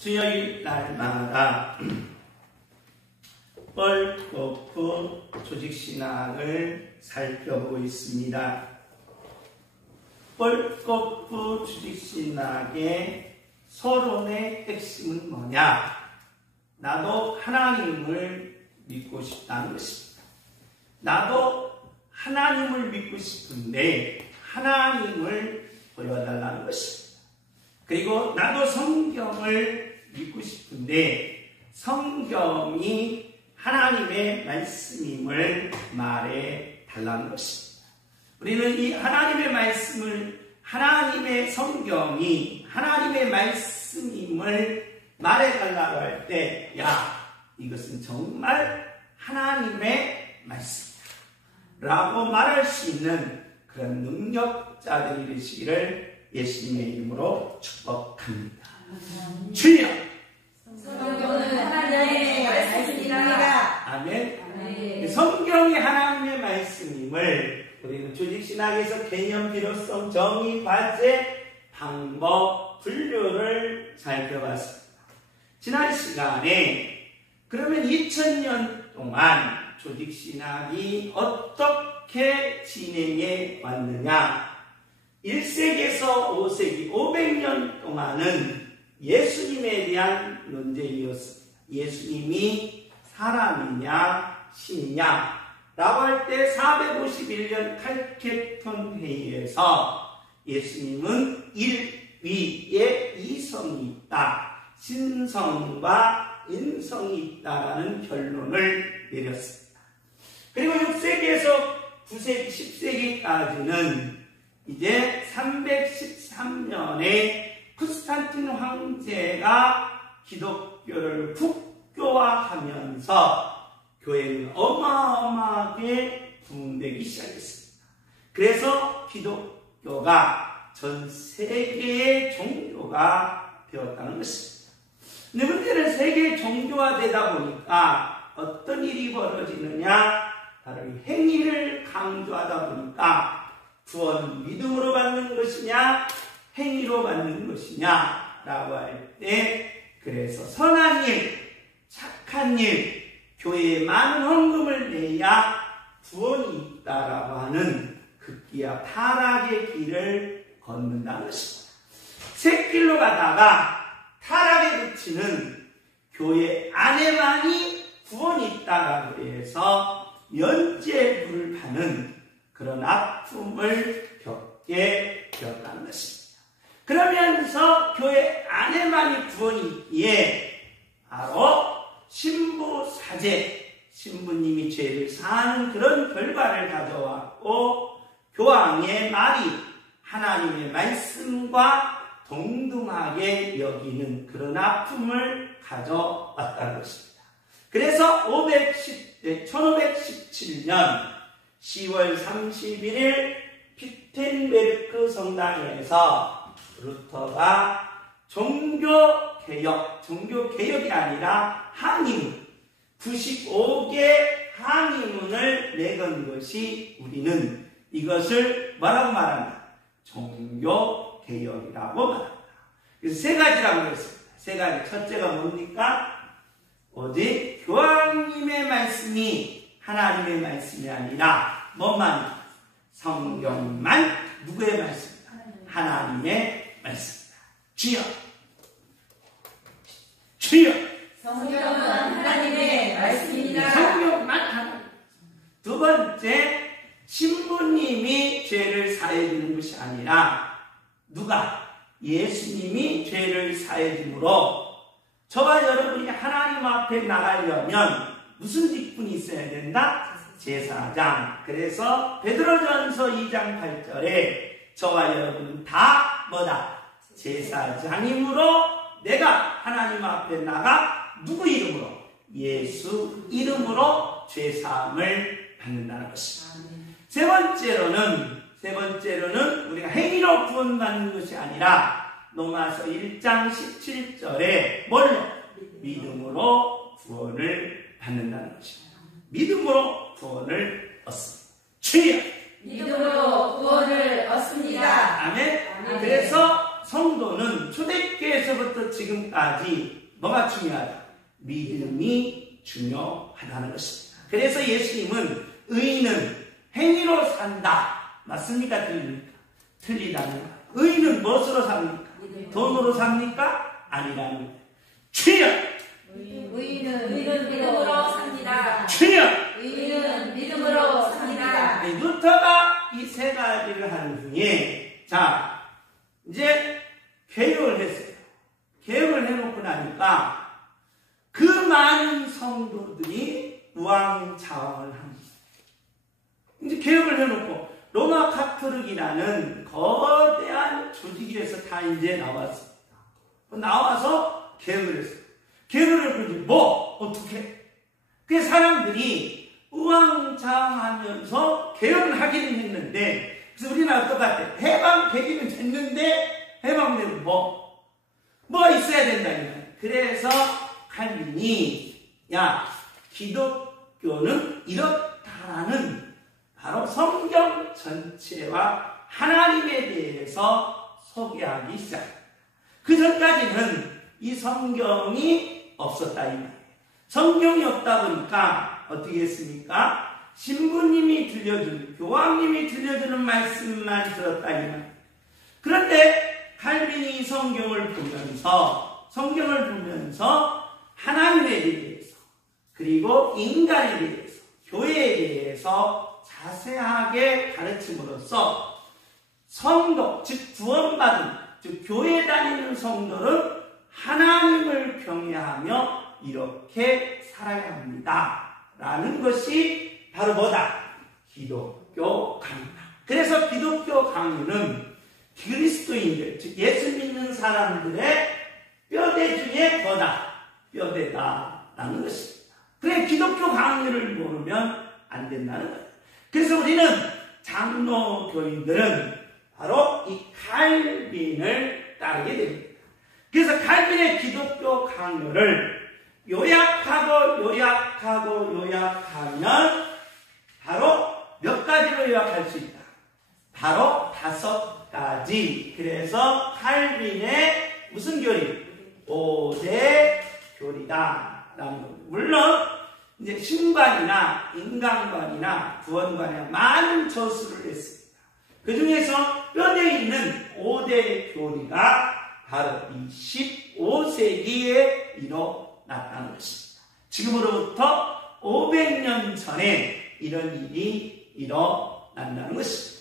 수요일 날마다 뻘코프 조직신학을 살펴보고 있습니다. 뻘코프 조직신학의 서론의 핵심은 뭐냐? 나도 하나님을 믿고 싶다는 것입니다. 나도 하나님을 믿고 싶은데 하나님을 보여달라는 것입니다. 그리고 나도 성경을 믿고 싶은데 성경이 하나님의 말씀임을 말해 달라는 것입니다. 우리는 이 하나님의 말씀을, 하나님의 성경이 하나님의 말씀임을 말해 달라고 할 때, 야, 이것은 정말 하나님의 말씀이다 라고 말할 수 있는 그런 능력자들이 되시기를 예수님의 이름으로 축복합니다. 주여! 성경은 하나님의 말씀입니다. 아멘. 성경이 하나님의 말씀임을 우리는 조직신학에서 개념, 필요성, 정의, 과제, 방법, 분류를 살펴봤습니다. 지난 시간에 그러면 2000년 동안 조직신학이 어떻게 진행해 왔느냐? 1세기에서 5세기, 500년 동안은 예수님에 대한 논쟁이었습니다. 예수님이 사람이냐, 신이냐? 라고 할 때 451년 칼케톤 회의에서 예수님은 일위에 이성이 있다. 신성과 인성이 있다라는 결론을 내렸습니다. 그리고 6세기에서 9세기, 10세기까지는 이제 313년에 쿠스탄틴 황제가 기독교를 국교화하면서 교회는 어마어마하게 부흥되기 시작했습니다. 그래서 기독교가 전 세계의 종교가 되었다는 것입니다. 근데 문제는 세계의 종교가 되다 보니까 어떤 일이 벌어지느냐? 바로 행위를 강조하다 보니까 구원 믿음으로 받는 것이냐, 행위로 받는 것이냐 라고 할 때, 그래서 선한 일, 착한 일, 교회에 많은 헌금을 내야 구원이 있다라고 하는 극기와 타락의 길을 걷는다는 것입니다. 새 길로 가다가 타락에 그치는 교회 안에만이 구원이 있다라고 해서 면죄부를 받는 그런 아픔을 겪게 되었다는 것입니다. 그러면서 교회 안에만이 구원이 있기에 바로 신부 사제, 신부님이 죄를 사하는 그런 결과를 가져왔고, 교황의 말이 하나님의 말씀과 동등하게 여기는 그런 아픔을 가져왔다는 것입니다. 그래서 1517년 10월 31일 피텐베르크 성당에서 루터가 종교개혁이 아니라 항의문, 95개 항의문을 내건 것이 우리는 이것을 뭐라고 말한다? 종교개혁이라고 말합니다. 그래서 세 가지라고 했습니다. 세 가지. 첫째가 뭡니까? 오직 교황님의 말씀이 하나님의 말씀이 아니라 뭐만? 성경만 누구의 말씀입니다? 하나님의 말씀입니다. 주여! 주여! 성경은 하나님의 말씀입니다. 성경만 하나님. 두 번째, 신부님이 죄를 사해 주는 것이 아니라 누가? 예수님이 죄를 사해 주므로 저와 여러분이 하나님 앞에 나가려면 무슨 직분이 있어야 된다? 제사장. 그래서 베드로전서 2장 8절에 저와 여러분은 다 뭐다? 제사장이므로 내가 하나님 앞에 나가 누구 이름으로? 예수 이름으로 죄사함을 받는다는 것입니다. 세 번째로는 우리가 행위로 구원받는 것이 아니라 로마서 1장 17절에 뭘로? 믿음으로 구원을 받는다는 것입니다. 믿음으로 구원을 얻습니다. 주여! 믿음으로 구원을 얻습니다. 아멘. 그래서 성도는 초대교회에서부터 때부터 지금까지 뭐가 중요하다? 믿음이 중요하다는 것입니다. 그래서 예수님은 의인은 행위로 산다. 맞습니까? 틀립니까? 틀리다는 거예요. 의인은 무엇으로 삽니까? 돈으로 삽니까? 아니라는 거예요. 주여! 의인은 믿음으로 삽니다. 주여! 의인은 믿음으로 삽니다. 네, 루터가 이 세 가지를 하는 중에, 자, 이제 개혁을 했어요. 개혁을 해놓고 나니까 그 많은 성도들이 우왕좌왕을 합니다. 이제 개혁을 해놓고 로마 카톨릭이라는 거대한 조직에서 다 이제 나왔습니다. 나와서 개혁을 했어요. 개혁을 해놓고 이제 어떻게? 그 사람들이 우왕좌왕하면서 개혁을 하기는 했는데, 그래서 우리나라 똑같아. 해방 100일은 됐는데 해방되면 뭐가 있어야 된다. 그래서 칼빈이 기독교는 이렇다라는 바로 성경 전체와 하나님에 대해서 소개하기 시작합니다. 그 전까지는 이 성경이 없었다 이 말이에요. 성경이 없다 보니까 어떻게 했습니까? 신부님이 들려주는, 교황님이 들려주는 말씀만 들었다 이 말이에요. 그런데 칼빈이 성경을 보면서 하나님에 대해서, 그리고 인간에 대해서, 교회에 대해서 자세하게 가르침으로써 성도, 즉 구원받은, 즉 교회 다니는 성도는 하나님을 경외하며 이렇게 살아야 합니다. 라는 것이 바로 뭐다? 기독교 강요다. 그래서 기독교 강요는 그리스도인들, 즉 예수 믿는 사람들의 뼈대 중에 뭐다? 뼈대다라는 것입니다. 그래 기독교 강요를 모르면 안 된다는 거예요. 그래서 우리는 장로교인들은 바로 이 칼빈을 따르게 됩니다. 그래서 칼빈의 기독교 강요를 요약하면 바로 몇 가지로 요약할 수 있다. 바로 5가지. 그래서 칼빈의 무슨 교리? 5대 교리다라는 겁니다. 물론 이제 신관이나 인간관이나 구원관이나 많은 저수를 했습니다. 그 중에서 뼈대에 있는 5대 교리가 바로 이 15세기에 일어났다는 것입니다. 지금으로부터 500년 전에 이런 일이 일어난다는 것입니다.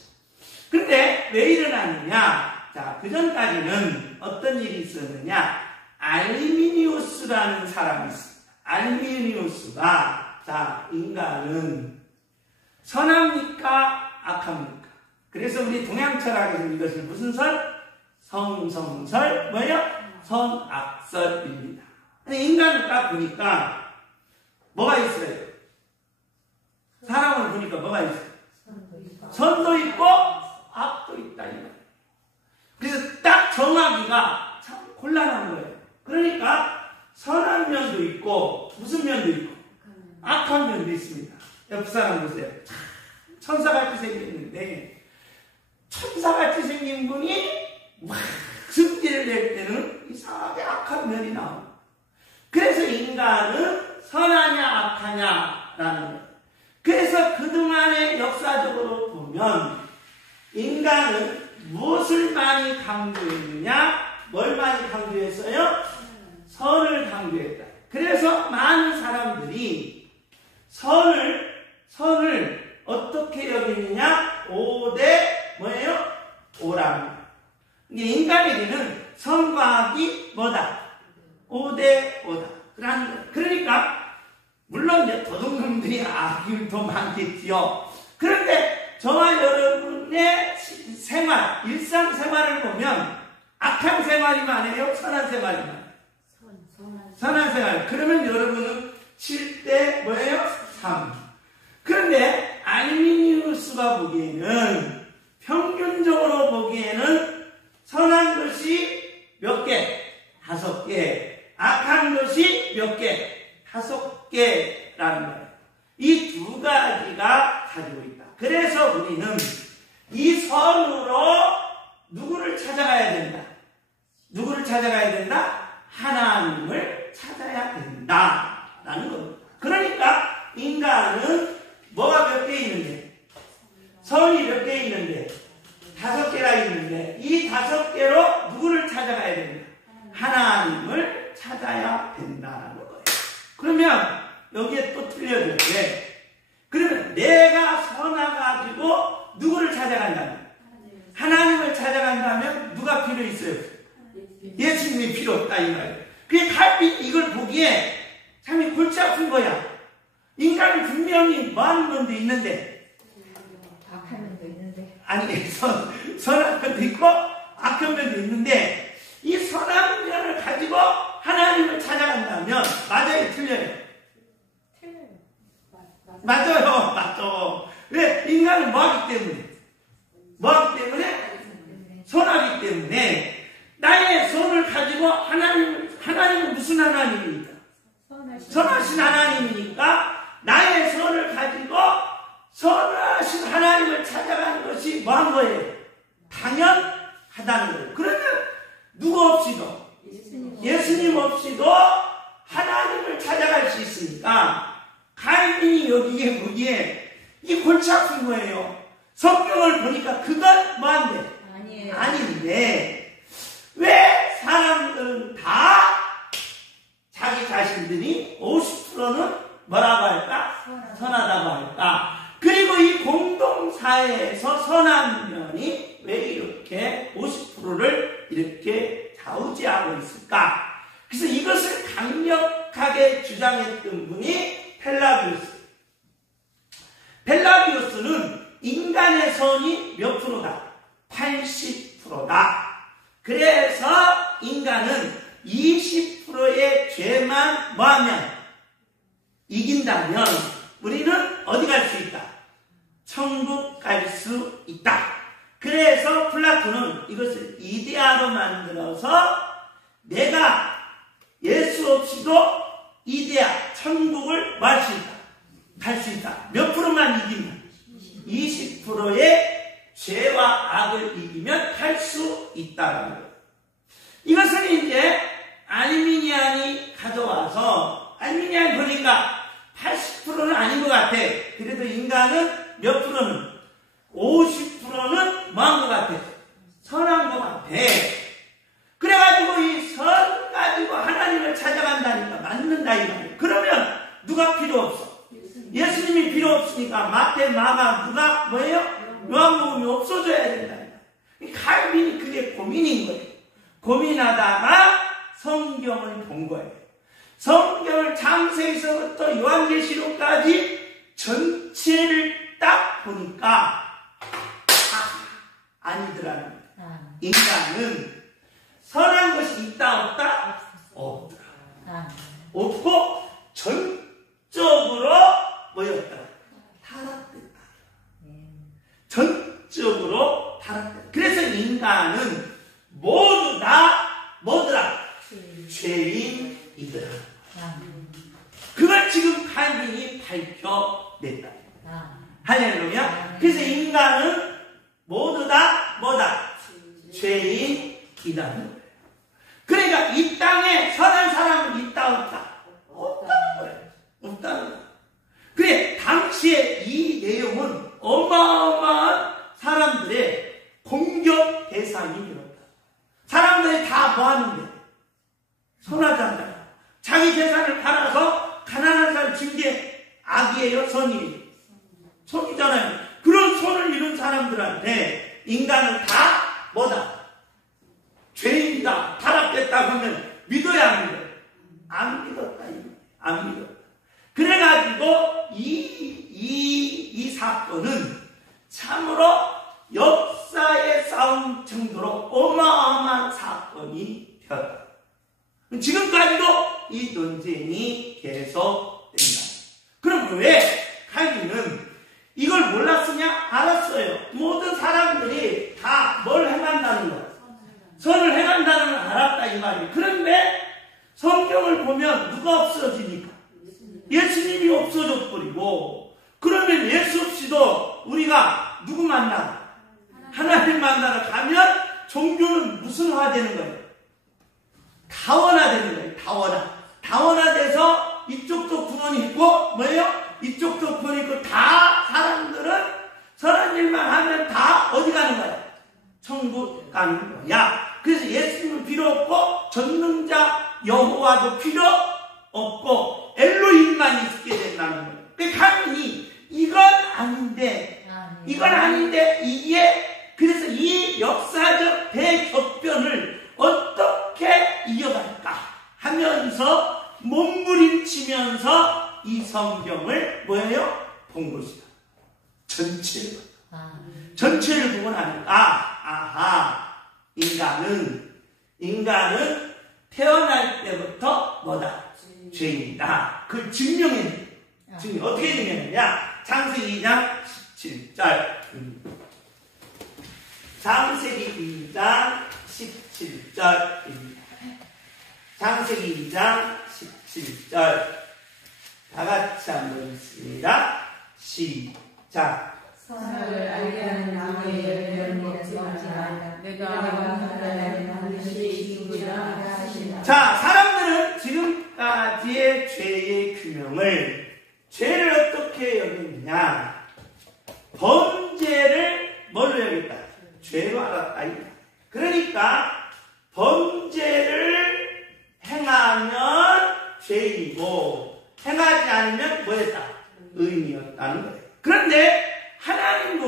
그런데 왜 일어났느냐? 자, 그 전까지는 어떤 일이 있었느냐? 알미니우스라는 사람이 있습니다. 알미니우스가, 자, 인간은 선합니까? 악합니까? 그래서 우리 동양 철학에서 이것을 무슨 설? 성성설, 선악설입니다. 근데 인간을 딱 보니까 뭐가 있어요? 사람을 보니까 뭐가 있어요? 선도 있고 악도 있다. 그래서 딱 정하기가 참 곤란한 거예요. 그러니까 선한 면도 있고 무슨 면도 있고 악한 면도 있습니다. 옆 사람 보세요. 천사같이 생겼는데 천사같이 생긴 분이 막 승질을 낼 때는 이상하게 악한 면이 나옵니다. 그래서 인간은 선하냐 악하냐라는 거예요. 그래서 그동안의 역사적으로 보면 인간은 무엇을 많이 강조했느냐? 뭘 많이 강조했어요? 선을 강조했다. 그래서 많은 사람들이 선을 어떻게 여기느냐? 5대 오랍니다. 인간에게는 선과 악이 뭐다? 5대 5다. 그러니까 물론 도둑놈들이 악이 더 많겠지요. 그런데 저와 여러분의 생활, 일상생활을 보면 악한 생활이 많아요? 선한 생활이 많아요? 선한 생활. 그러면 여러분은 7대 3. 그런데 알미니우스가 보기에는 평균적으로 보기에는 선한 것이 몇 개? 5개. 악한 것이 몇 개? 5개라는 거예요. 이 2가지가 가지고 있다. 그래서 우리는 이 선으로 누구를 찾아가야 된다? 누구를 찾아가야 된다? 하나님을 찾아야 된다라는 겁니다. 그러니까 인간은 뭐가 몇 개 있는데? 선이 몇 개 있는데? 5개나 있는데 이 5개로 누구를 찾아가야 됩니까? 하나님을 찾아야 된다는 거예요. 그러면 여기에 또 틀려져요. 왜? 그러면 내가 선화가지고 누구를 찾아간다면? 하나님을 찾아간다면 누가 필요 있어요? 예수님이 필요 없다 이 말이에요. 그게 칼빈 이걸 보기에 참 골치 아픈 거야. 인간은 분명히 뭐 하는 면도 있는데 악한 면도 있는데 아니 선한 면도 있고 악한 면도 있는데 이 선한 면을 가지고 하나님을 찾아간다면 맞아요? 틀려요? 맞아요. 맞죠. 왜? 인간은 뭐하기 때문에? 뭐하기 때문에? 선하기 때문에 나의 선을 가지고 하나님은 무슨 하나님입니까? 선하신 하나님이니까 나의 선을 가지고 선하신 하나님을 찾아가는 것이 뭐 한 거예요? 당연하다는 거예요. 그러면 누구 없이도 예수님 없이도 하나님을 찾아갈 수 있으니까 가인이 여기에 보기에 이 골치 아픈 거예요. 성경을 보니까 그건 뭐한데? 아니에요. 아닌데 왜 사람들은 다 자기 자신들이 50%는 뭐라고 할까? 선하다고 할까? 그리고 이 공동사회에서 선한 면이 왜 이렇게 50%를 이렇게 좌우지하고 있을까? 그래서 이것을 강력하게 주장했던 분이 펠라기우스는 인간의 선이 몇 프로다? 80%다. 그래서 인간은 20%의 죄만 뭐하면 이긴다면 우리는 어디 갈 수 있다? 천국 갈 수 있다. 그래서 플라톤은 이것을 이데아로 만들어서 내가 예수 없이도 이데아, 천국을 말 수 있다. 갈 수 있다. 몇 프로만 이기면? 20%의 죄와 악을 이기면 갈 수 있다는 거예요. 이것을 이제 알미니안이 가져와서 알미니안이 보니까 80%는 아닌 것 같아. 그래도 인간은 몇 프로는? 50%는 뭐한 것 같아? 선한 것 같아. 그래가지고 이 선 가지고 하나님을 찾아간다니까 맞는다 이 말이에요. 그러면 누가 필요 없어? 예수님이 필요 없으니까 마태, 마가 누가 뭐예요? 요한복음이 없어져야 된다. 칼빈이 그게 고민인 거예요. 고민하다가 성경을 본 거예요. 성경을 창세기서부터 요한계시록까지 전체를 딱 보니까 아니더라는 거예요. 인간은 선한 것이 있다 없다? 없더라. 없고 전적으로 뭐였더라? 타락됐다. 전적으로 타락됐다. 그래서 인간은 모두 다 뭐더라? 죄인이더라. 그걸 지금 칼빈이 밝혀냈다. 할렐루야. 그래서 인간은 모두 다 뭐다? 죄인이라는 거예요. 그러니까 이 땅에 선한 사람은 있다 없다? 없다는 거예요. 없다는 거예요. 그래 당시에 이 내용은 어마어마한 사람들의 공격 대상이 되었다. 사람들이 다 뭐하는데? 선하잖아요. 자기 재산을 팔아서 가난한 사람 준 게 악이에요? 선이에요? 선이잖아요. 그런 선을 이룬 사람들한테 인간은 다 뭐다? 죄인이다. 타락됐다 하면 믿어야 안 믿어요? 안 믿었다. 안 믿었다. 그래가지고 이 사건은 참으로 역사의 싸움 정도로 어마어마한 사건이 되었다. 지금까지도 이 논쟁이 계속된다. 그럼 왜 칼빈은 이걸 몰랐으냐? 알았어요. 모든 사람들이 다 뭘 행한다는 거야? 선을 행한다는 걸 알았다 이 말이에요. 그런데 성경을 보면 누가 없어지니까? 예수님이 없어져 버리고 그러면 예수 없이도 우리가 누구 만나? 하나님 만나러 가면 종교는 무슨 화 되는 거예요? 다원화되는 거예요. 다원화돼서 이쪽도 구원이 있고 뭐예요? 이쪽도 구원이 있고 다 사람들은 선한 일만 하면 다 어디 가는 거야? 천국 가는 거야. 그래서 예수님은 필요 없고 전능자 여호와도 필요 없고 엘로힘만 있게 된다는 거예요. 하나님이 이건 아닌데 이게 그래서 이 역사적 대격변을 어떻게 이어갈까 하면서 몸부림치면서 이 성경을 뭐예요? 본 것이다. 전체를 보고 나니까 인간은 태어날 때부터 뭐다? 죄인이다. 그걸 증명해. 어떻게 증명했냐? 창세기 2장 17절. 창세기 2장 17절입니다. 창세기 2장 17절. 다 같이 한번 읽습니다. 시작. 선악을 알게 하는 나무의 열매를 먹지 말라. 내가 원하는 반드시 죽으라 하시니라. 자, 사람들은 지금까지의 죄의 규명을 죄를 어떻게 여겼느냐? 범죄를 뭘로 여겼다? 죄로 알았다. 그러니까 범죄를 행하면 죄이고 행하지 않으면 뭐였다? 의인이었다는 거예요. 그런데 하나님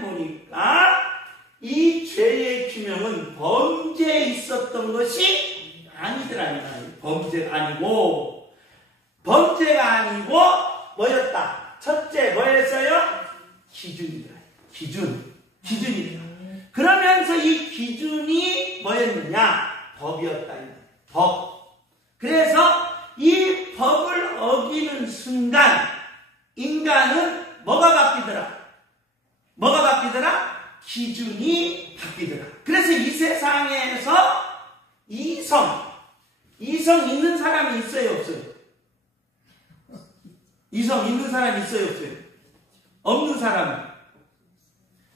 보니까 이 죄의 규명은 범죄에 있었던 것이 아니더라. 범죄가 아니고 뭐였다? 첫째 뭐였어요? 기준이다. 기준이다. 그러면서 이 기준이 뭐였느냐? 법이었다. 법. 그래서 이 법을 어기는 순간 인간은 뭐가 바뀌더라? 기준이 바뀌더라. 그래서 이 세상에서 이성 있는 사람이 있어요, 없어요? 이성 있는 사람이 있어요, 없어요? 없는 사람은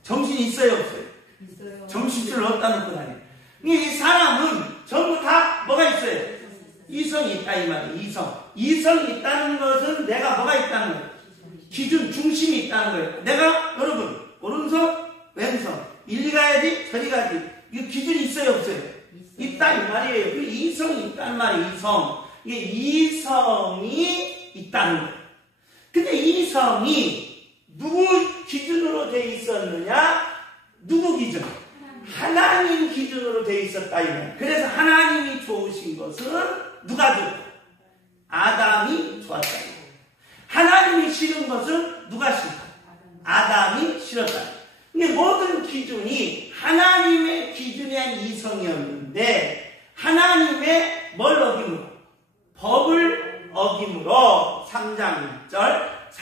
정신이 있어요, 없어요? 있어요. 정신줄 없다는 건 아니에요. 이 사람은 전부 다 뭐가 있어요? 이성이 있다 이 말이에요. 이성이 있다는 것은 내가 뭐가 있다는 거예요? 기준, 중심이 있다는 거예요. 내가 여러분 오른손, 왼손 일리 가야지 저리 가야지 이거 기준이 있어요, 없어요? 있다 이 말이에요. 그 이성이 있다는 말이에요. 이게 이성이 있다는 거예요. 근데 이성이 누구 기준으로 돼 있었느냐? 누구 기준? 하나님 기준으로 돼 있었다 이 말이에요. 그래서 하나님이 좋으신 것은 누가 좋고? 아담이 좋았다. 하나님이 싫은 것은 누가 싫다? 아담이 싫었다. 근데 모든 기준이 하나님의 기준에 한 이성이었는데 하나님의 뭘 어김으로? 법을 어김으로 3장 1절입니다.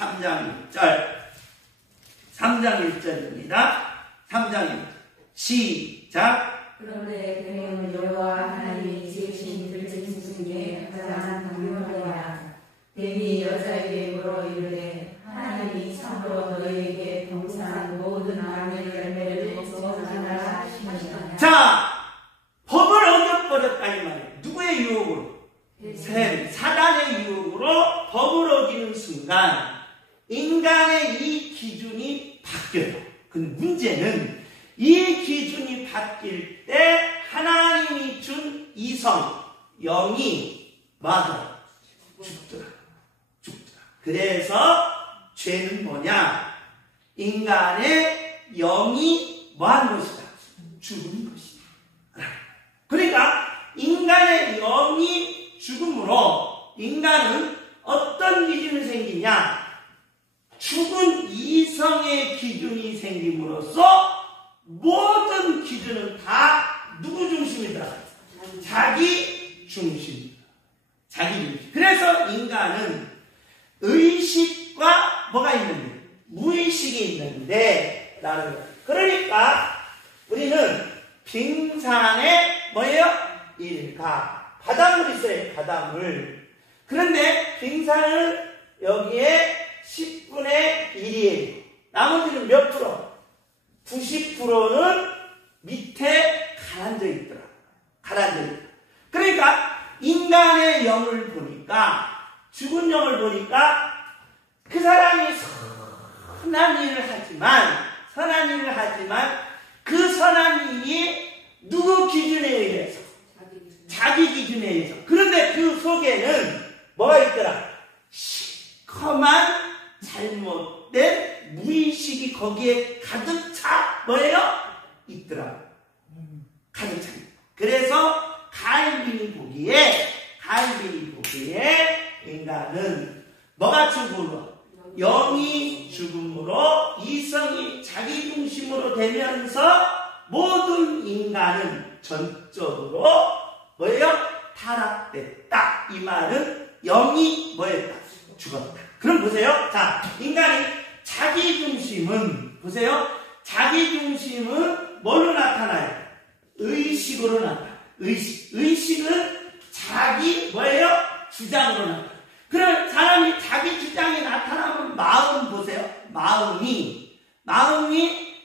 3장 1절 시작. 그런데 그는 여호와 하나님이 지으신 들짐승 중에 가장 강력하더라. 뱀이 여자에게 물어 이르되 하나님이 참으로 너희에게 동산 모든 나무의 열매를 먹지 말라 하시니라. 자, 법을 어겨버렸다 이 말이에요. 누구의 유혹으로? 사단의 유혹으로 법을 어기는 순간 인간의 이 기준이 바뀌어요. 근데 문제는 이 기준이 바뀔 때 하나님이 준 이성, 영이 맞아 죽더라. 그래서 죄는 뭐냐? 인간의 영이 뭐한 것이다? 죽은 것이다. 그러니까 인간의 영이 죽음으로 인간은 어떤 기준이 생기냐? 죽은 이성의 기준이 생김으로써 모든 기준은 다 누구 중심이더라? 자기 중심. 그래서 인간은 의식과 뭐가 있는데? 무의식이 있는데 라는 거예요. 그러니까 우리는 빙산에 뭐예요? 일가. 바닷물 있어요. 바닷물. 그런데 빙산은 여기에 10분의 1이에요. 나머지는 몇 프로? 90%는 밑에 가라앉아 있더라. 죽은 영을 보니까 그 사람이 선한 일을 하지만 그 선한 일이 누구 기준에 의해서? 자기 기준에 의해서. 그런데 그 속에는 뭐가 있더라? 시커먼 잘못된 무의식이 거기에 가득 차 뭐예요? 있더라. 가득 차. 그래서 가인이 보기에 인간은 뭐가 죽음으로? 영이 죽음으로 이성이 자기 중심으로 되면서 모든 인간은 전적으로 뭐예요? 타락됐다. 이 말은 영이 뭐였다? 죽었다. 그럼 보세요. 자, 인간이 자기 중심은 보세요. 자기 중심은 뭘로 나타나요? 의식으로 나타나요. 의식은 자기 뭐예요? 주장으로 나타나요. 그럼 사람이 자기 주장이 나타나면 마음 보세요. 마음이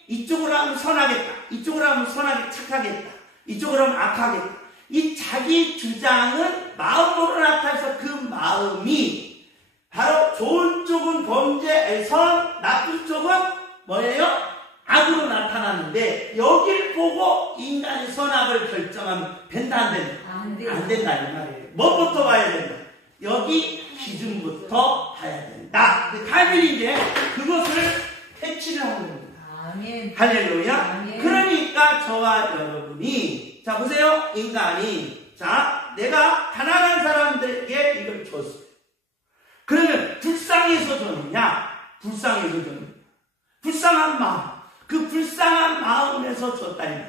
이쪽으로 하면 선하겠다. 이쪽으로 하면 선하게 착하겠다. 이쪽으로 하면 악하겠다. 이 자기 주장은 마음으로 나타나서 그 마음이 바로 좋은 쪽은 범죄, 선, 나쁜 쪽은 뭐예요? 악으로 나타나는데 여길 보고 인간이 선악을 결정하면 된다 안 된다? 안 된다 이 말이에요. 뭐부터 봐야 된다? 여기 기준부터 봐야 된다. 칼빈이 이제 그것을 캐치를 하는 겁니다. 아멘. 할렐루야. 아멘. 그러니까 저와 여러분이 자 보세요. 인간이 자 내가 가난한 사람들에게 이걸 줬어요. 그러면 불쌍해서 줬느냐? 불쌍해서 줬느냐? 불쌍한 마음. 그 불쌍한 마음에서 줬다 이 말이야.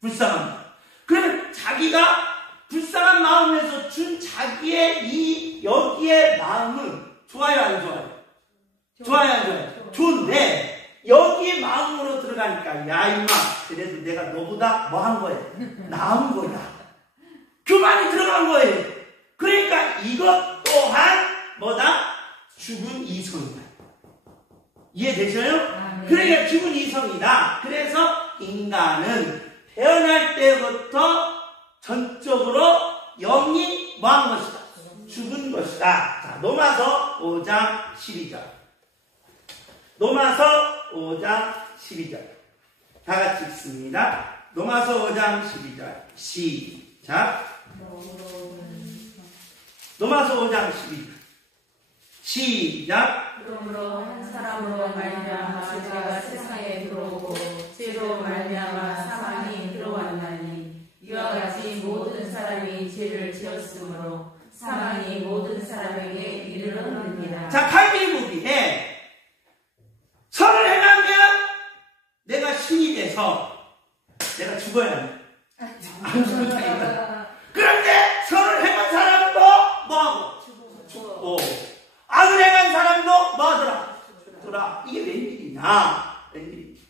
불쌍한 마음. 그러면 자기가 불쌍한 마음에서 준 자기의 이 여기에 마음은 좋아요 안 좋아요? 좋아요 안 좋아요? 좋은데 여기 마음으로 들어가니까 야 임마 그래도 내가 너보다 뭐 한 거예요? 나은 거야. 교만이 들어간 거예요. 그러니까 이것 또한 뭐다? 죽은 이성이다. 이해되셔요? 그러니까 죽은 이성이다. 그래서 인간은 태어날 때부터 전적으로 영이 뭐한 것이다? 죽은 것이다. 자, 로마서 5장 12절. 로마서 5장 12절. 다 같이 읽습니다. 로마서 5장 12절. 시작. 로마서 5장 12절. 시작. 그러므로 한 사람으로 말미암아 죄가 세상에 들어오고 죄로 말미암아 사망이 들어왔나니 이와 같이 모든 사람이 죄를 지었으므로 사망이 모든 사람에게 이르렀느니라. 자, 칼빈이 보기에 선을 행하면 내가 신이 돼서 내가 죽어야 해. 안 죽는다니까. 그런데 선을 행한 사람도 뭐하고? 죽고. 악을 행한 사람도 뭐하더라? 죽더라. 이게 웬일이냐? 웬일이냐?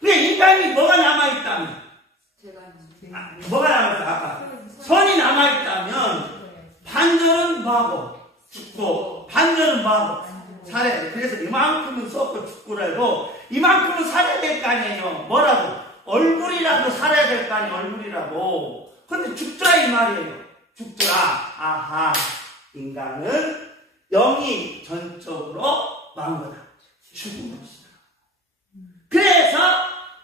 근데 인간이 뭐가 남아있다면? 뭐가 남아있다? 아까 선이 남아있다면 반절은 뭐하고? 죽고 반절은 뭐하고? 살아야 돼. 그래서 이만큼은 썩고 죽고라도 이만큼은 살아야 될 거 아니에요. 뭐라고? 얼굴이라도 살아야 될 거 아니에요. 얼굴이라고. 근데 죽더라 이 말이에요. 죽더라. 아하. 인간은 영이 전적으로 망한 거다. 죽은 것이다. 그래서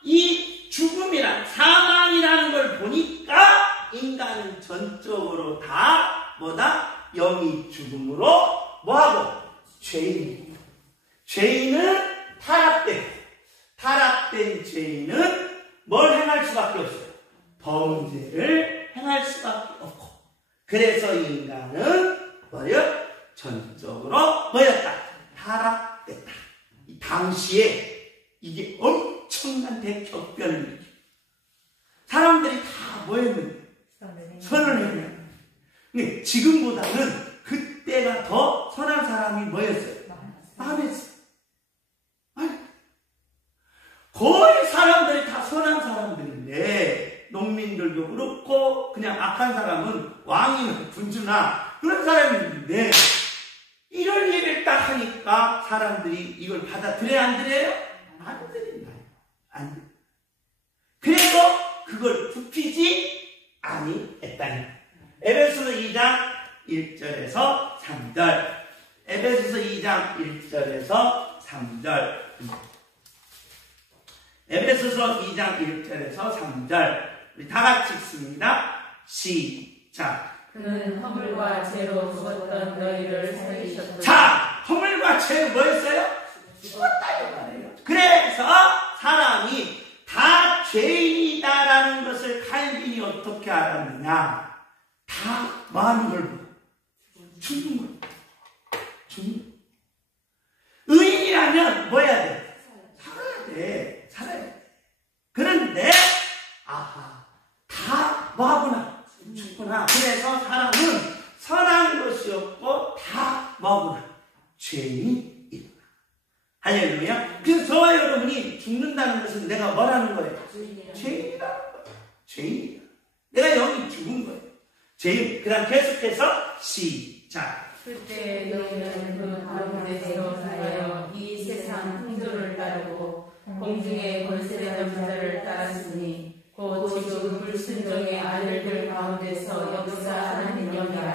이 죽음이란 사망이라는 걸 보니까 인간은 전적으로 다 뭐다? 영이 죽음으로 뭐하고? 죄인이고. 죄인은 타락된 죄인은 뭘 행할 수밖에 없어요? 범죄를 행할 수밖에 없고. 그래서 인간은 뭐예요? 전적으로 뭐였다? 타락됐다. 이 당시에 이게 엄청난 대격변을 일으켜. 사람들이 다 뭐였는데? 선을 행했는데. 근데 지금보다는 그때가 더 선한 사람이 뭐였어요? 많았어요. 거의 사람들이 다 선한 사람들인데 농민들도 그렇고 그냥 악한 사람은 왕이나 군주나 그런 사람인데 이런 얘기를 딱 하니까 사람들이 이걸 받아들여야 안 들여요? 안 들인다. 안 들려. 그래서 그걸 굽히지 아니했다니. 에베소서 2장 1절에서 3절. 에베소서 2장 1절에서 3절. 에베소서 2장 1절에서 3절. 우리 다 같이 읽습니다. 시작. 그는 허물과 죄로 죽었던 너희를 살리셨도다. 자, 허물과 죄 뭐였어요? 죽었다 이 말이에요. 그래서 사람이 다 죄인이다라는 것을 칼빈이 어떻게 알았느냐? 다 많은 걸 보고 죽는 걸. 죽는. 의인이라면 뭐 해야 돼? 살아야 돼. 살아야 돼. 그런데 아하, 다 뭐하구나? 죽구나. 그래서 사람은 선한 것이 없고 다 뭐하구나? 죄인이구나. 할렐루야. 그래서 저와 여러분이 죽는다는 것은 내가 뭐라는 거예요? 죄인이라는 거예요. 죄인이다. 내가 여기 죽은 거예요. 죄인. 그 다음 계속해서 시작. 그때 너희는 그 가운데서 살아요. 이 세상 풍조를 따르고 공중의 권세되던 자를 따랐으니 곧 지금 불순종의 아들들 가운데서 역사하는 영이라.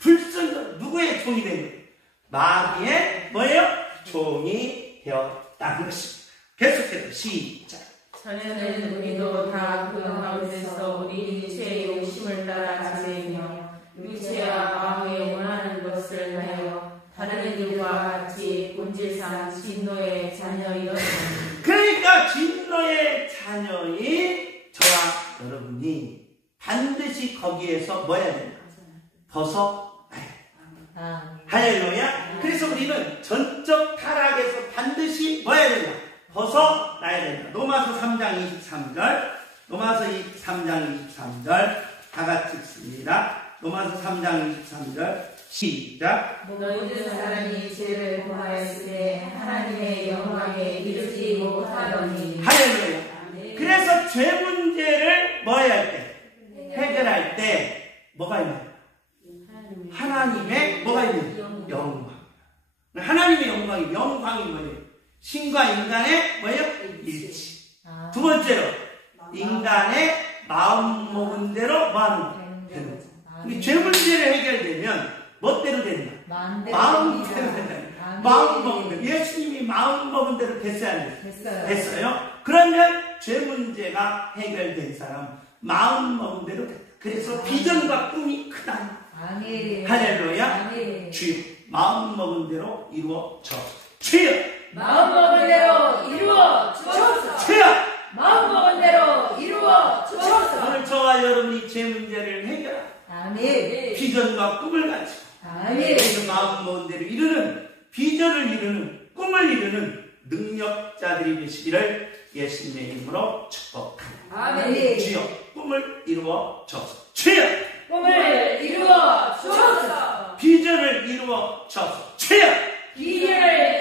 불순종. 누구의 종이 된 거예요? 마귀의 뭐예요? 종이 되었다는 것입니다. 계속해서 시작. 전에는 우리도 다 그 가운데서 우리 육체의 욕심을 따라 자세며 육체와 마음에 원하는 것을 하여 다른 이들과 같이 본질상 진노의 자녀이었습니다. 그러니까 진노의 자녀인 저와 여러분이 반드시 거기에서 뭐 해야 된다? 벗어나야 된다. 할렐루야. 그래서 우리는 전적 타락에서 반드시 뭐 해야 된다? 벗어나야 된다. 로마서 3장 23절. 로마서 3장 23절. 다 같이 읽습니다. 로마서 3장 23절. 시작. 모든 사람이 죄를 범하였을 때 하나님의 영광에 이르지 못하더니. 할렐루야. 그래서 죄 문제를 뭐 해야 할 때? 해결할 때 뭐가 있나요? 하나님의 뭐가 있는? 영광. 하나님의 영광이 뭐예요? 신과 인간의 뭐예요? 일치. 두 번째로 인간의 마음 먹은 대로 뭐 하는 거? 되는 거죠. 죄 문제를 해결되면 뭐대로 된다? 마음대로 된다. 마음 먹은 대로. 예수님이 마음 먹은 대로 됐어요? 안 됐어요? 됐어요. 그러면 죄 문제가 해결된 사람 마음 먹은 대로 됐다. 그래서 비전과 꿈이 크다. 아멘. 할렐루야. 아멘. 주여 마음 먹은 대로 이루어져. 주여 마음 먹은 대로 이루어 주옵소서. 주여 마음 먹은 대로 이루어 주옵소서. 오늘 저와 여러분이 죄 문제를 해결하고 아멘. 비전과 꿈을 가지고 아멘. 마음 먹은 대로 이루는 비전을 이루는 꿈을 이루는 능력자들이 되시기를 예수님의 이름으로 축복합니다. 아멘. 주여 꿈을 이루어 주옵소서. 주여 꿈을 이루어 주옵소서. 비전을 이루어 주옵소서. 주여 비전을